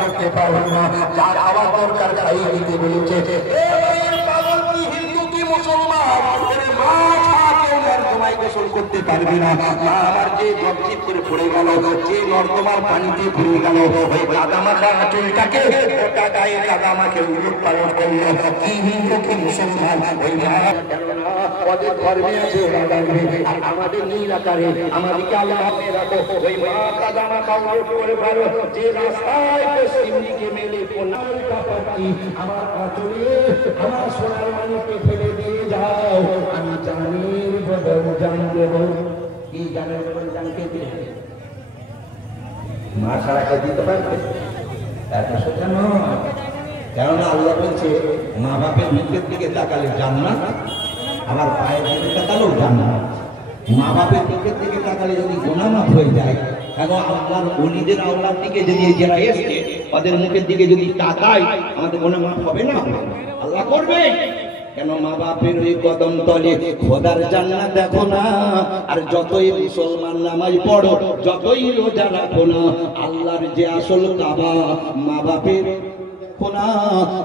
করতে পারবো না, যার আবার দরকার খাইয়ে দিতে বলেছে। হিন্দু কি মুসলমান নর্দমায় গোসল করতে পারবি না। আমার যে গর্জিত করে পড়ে গেল, যে নর্দমার পানিতে পড়ে গেল, ওই কাদামাখা আঁচলটাকে ওটা গায়ে কাদামাকে উল্লেখ পালন করল। কি হিন্দু কি মুসলমান ওই ওদের ধর্মে আছে ওরা রাখবে, আর আমাদের নীল আকারে আমাদেরকে আল্লাহ রাখো। ওই মা কাদামাখা উল্লেখ করে ভালো, যে রাস্তায় পশ্চিম দিকে মেলে আমার আঁচলে আমার সোনার মানুষকে ফেলে দিয়ে যাও, আমি জানির বদল জান দেব। কি জানের বদল জানকে দিয়ে মা ছাড়াকে দিতে পারবে? এত সোজা নয়। কেননা আল্লাহ বলছে মা বাপের মুখের দিকে তাকালে জান্নাত, আবার পায়ের দিকে তাকালেও জান্নাত। মা বাপের মুখের দিকে তাকালে যদি গুনাহ মাফ হয়ে যায়, কেন আল্লাহর ওলিদের আওলাদ দিকে যদি যারা এসছে ওদের মুখের দিকে যদি তাকাই, আমাদের গুনাহ মাফ হবে না? আল্লাহ করবে। কেন মা বাপের ওই কদম তলে খোদার জান্নাত দেখো না। আর যতই মুসলমান নামাজ পড়ো, যতই রোজা রাখো না, আল্লাহর যে আসল কাবা মা বাপের না।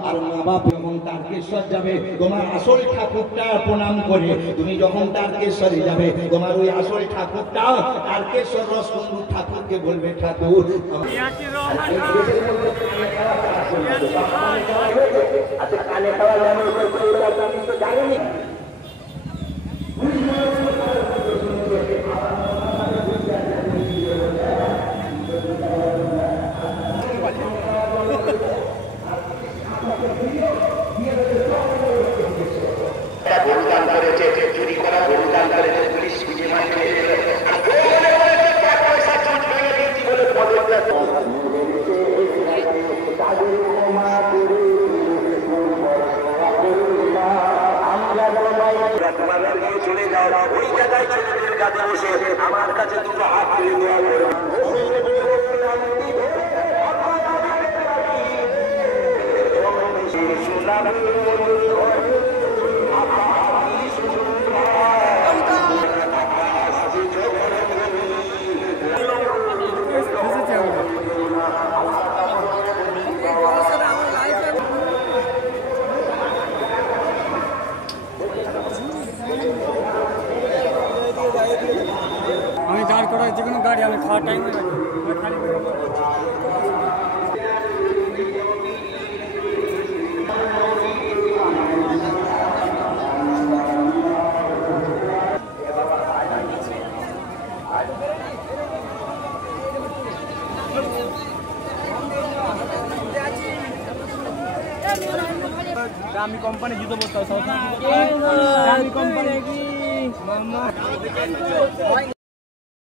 আর মা বাপ যখন তারকেশ্বর যাবে, তোমার আসল ঠাকুরটা প্রণাম করে তুমি যখন তারকেশ্বরে যাবে, তোমার ওই আসল ঠাকুরটা তারকেশ্বর রসকুন্ডু ঠাকুরকে বলবে, ঠাকুর কানে খাওয়া জানেনি। চলে যাও ওই জায়গায় ছেলেদের কাছে বসে আমার কাছে দুটো হাত তুলে দেওয়া করে আমি দাঁড় করা যে কোনো গাড়ি আমি খাওয়ার টাইমে রাখি খালি দামি কোম্পানি জুতো পরতে হয়, দামি কোম্পানি